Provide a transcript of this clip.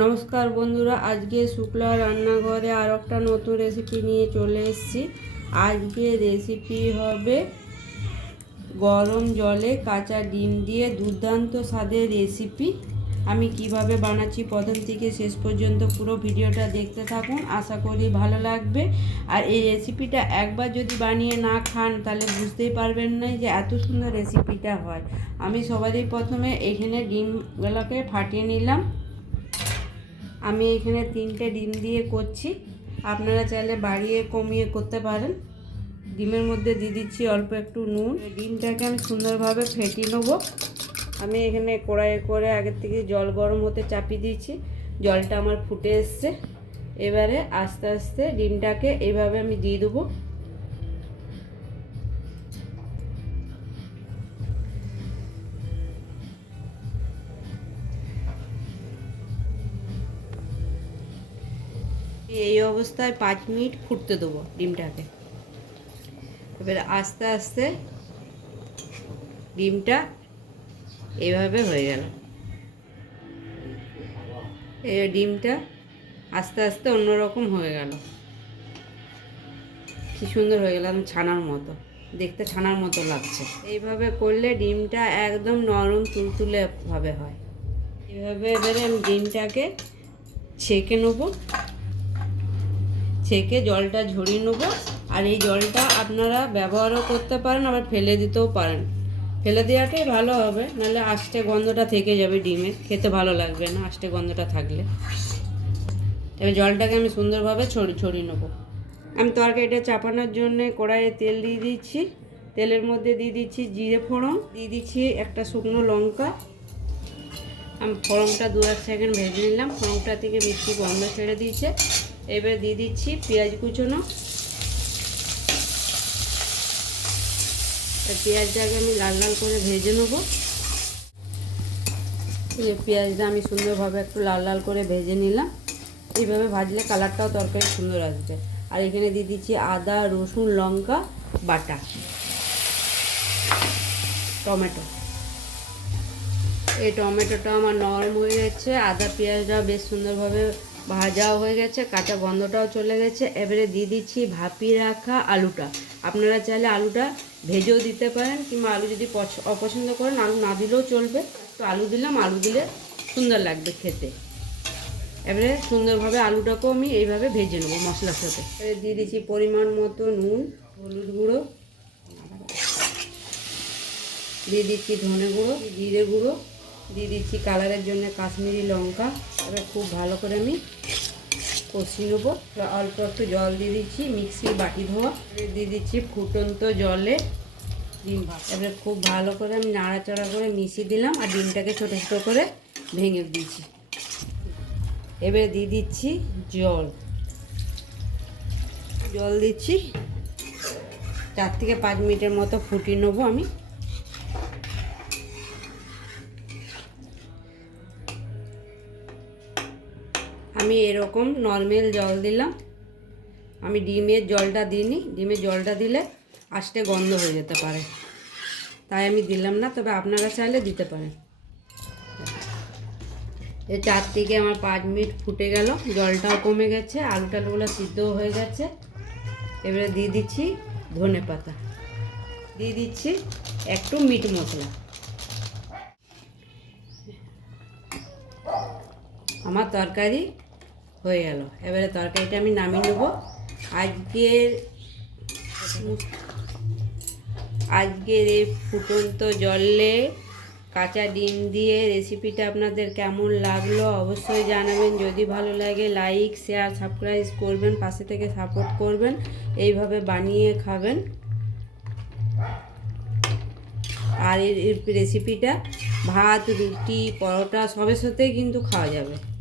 নমস্কার বন্ধুরা, আজকে শুক্লা রান্নাঘরে আর একটা নতুন রেসিপি নিয়ে চলে এসেছি। আজকে রেসিপি হবে গরম জলে কাঁচা ডিম দিয়ে দুর্দান্ত স্বাদের রেসিপি আমি কীভাবে বানাচ্ছি প্রথম থেকে শেষ পর্যন্ত পুরো ভিডিওটা দেখতে থাকুন, আশা করি ভালো লাগবে। আর এই রেসিপিটা একবার যদি বানিয়ে না খান, তাহলে বুঝতেই পারবেন না যে এত সুন্দর রেসিপিটা হয়। আমি সবারই প্রথমে এখানে ডিমগুলোকে ফাটিয়ে নিলাম। আমি এখানে তিনটে ডিম দিয়ে করছি। আপনারা চাইলে বাড়িয়ে কমিয়ে করতে পারেন। ডিমের মধ্যে দিয়ে দিচ্ছি অল্প একটু নুন। ডিমটাকে আমি সুন্দরভাবে ফেটিয়ে নেব। আমি এখানে কড়াইয়ে করে আগের থেকে জল গরম হতে চাপিয়ে দিয়েছি। জলটা আমার ফুটে এসছে। এবারে আস্তে আস্তে ডিমটাকে এইভাবে আমি দিয়ে দেবো। এই অবস্থায় পাঁচ মিনিট ফুটতে দেবো ডিমটাকে। এবারে আস্তে আস্তে ডিমটা এইভাবে হয়ে গেল। এই ডিমটা আস্তে আস্তে অন্যরকম হয়ে গেল। কি সুন্দর হয়ে গেল ছানার মতো। দেখতে ছানার মতো লাগছে। এইভাবে করলে ডিমটা একদম নরম তুলতুলে ভাবে হয়। এভাবে এবারে আমি ডিমটাকে ছেঁকে নেব। ছেঁকে জলটা ঝরিয়ে নেব। আর এই জলটা আপনারা ব্যবহারও করতে পারেন, আবার ফেলে দিতেও পারেন। ফেলে দেওয়াটাই ভালো হবে, নাহলে আষ্টে গন্ধটা থেকে যাবে ডিমের খেতে ভালো লাগবে না আষ্টে গন্ধটা থাকলে। এবার জলটাকে আমি সুন্দরভাবে ছড়ি ছড়িয়ে নেব। আমি তরকারিটা চাপানোর জন্যে কড়াইয়ে তেল দিয়ে দিচ্ছি। তেলের মধ্যে দিয়ে দিচ্ছি জিরে ফোড়ন। দিয়ে দিচ্ছি একটা শুকনো লঙ্কা। আমি ফোড়নটা দু এক সেকেন্ড ভেজে নিলাম। ফোড়নটা থেকে মিষ্টি গন্ধ ছেড়ে দিয়েছে। এবার দিয়ে দিচ্ছি পেঁয়াজ কুচোনো। পেঁয়াজটাকে আমি লাল লাল করে ভেজে নেব। পেঁয়াজটা আমি সুন্দরভাবে একটু লাল লাল করে ভেজে নিলাম। এইভাবে ভাজলে কালারটাও তরকারি সুন্দর আসবে। আর এখানে দিয়ে দিচ্ছি আদা, রসুন, লঙ্কা, বাটা, টমেটো। এই টমেটোটা আমার নরম হয়ে গেছে। আদা, পেঁয়াজটা বেশ সুন্দরভাবে ভাজাও হয়ে গেছে, কাঁচা গন্ধটাও চলে গেছে। এবারে দিয়ে দিচ্ছি ভাপিয়ে রাখা আলুটা। আপনারা চাইলে আলুটা ভেজেও দিতে পারেন কিংবা আলু যদি অপছন্দ করেন, আলু না দিলেও চলবে। তো আলু দিলাম, আলু দিলে সুন্দর লাগবে খেতে। এবারে সুন্দরভাবে আলুটাকেও আমি এইভাবে ভেজে নেব মশলার সাথে। এবারে দিয়ে দিচ্ছি পরিমাণ মতো নুন, হলুদ গুঁড়ো। দিয়ে দিচ্ছি ধনে গুঁড়ো, জিরে গুঁড়ো। দিয়ে দিচ্ছি কালারের জন্য কাশ্মীরি লঙ্কা। এবার খুব ভালো করে আমি কষিয়ে নেব। অল্প একটু জল দিয়ে দিচ্ছি, মিক্সি বাটি ধোয়া। দিয়ে দিচ্ছি ফুটন্ত জলে ডিম এবারে খুব ভালো করে আমি নাড়াচাড়া করে মিশিয়ে দিলাম আর ডিমটাকে ছোটো ছোটো করে ভেঙে দিচ্ছি। এবারে দিয়ে দিচ্ছি জল। জল দিচ্ছি, চার থেকে পাঁচ মিনিটের মতো ফুটিয়ে নেব আমি। আমি এরকম নর্মাল জল দিলাম। আমি ডিমের জলটা দিইনি। ডিমের জলটা দিলে আস্তে গন্ধ হয়ে যেতে পারে। তাই আমি দিলাম না, তবে আপনারা চাইলে দিতে পারেন। এই চার থেকে আমার পাঁচ মিনিট ফুটে গেল। জলটাও কমে গেছে আলু টালুগুলো সিদ্ধও হয়ে গেছে। এবারে দিয়ে দিচ্ছি ধনে পাতা। দিয়ে দিচ্ছি একটু মিট মশলা। আমার তরকারি হয়ে গেল। এবারে তরকারিটা আমি নামিয়ে নেব। আজকের আজকের এই ফুটন্ত জলে কাঁচা ডিম দিয়ে রেসিপিটা আপনাদের কেমন লাগল অবশ্যই জানাবেন। যদি ভালো লাগে লাইক শেয়ার সাবস্ক্রাইব করবেন, পাশে থেকে সাপোর্ট করবেন। এইভাবে বানিয়ে খাবেন। আর এই রেসিপিটা ভাত, রুটি, পরোটা সবের সাথেই কিন্তু খাওয়া যাবে।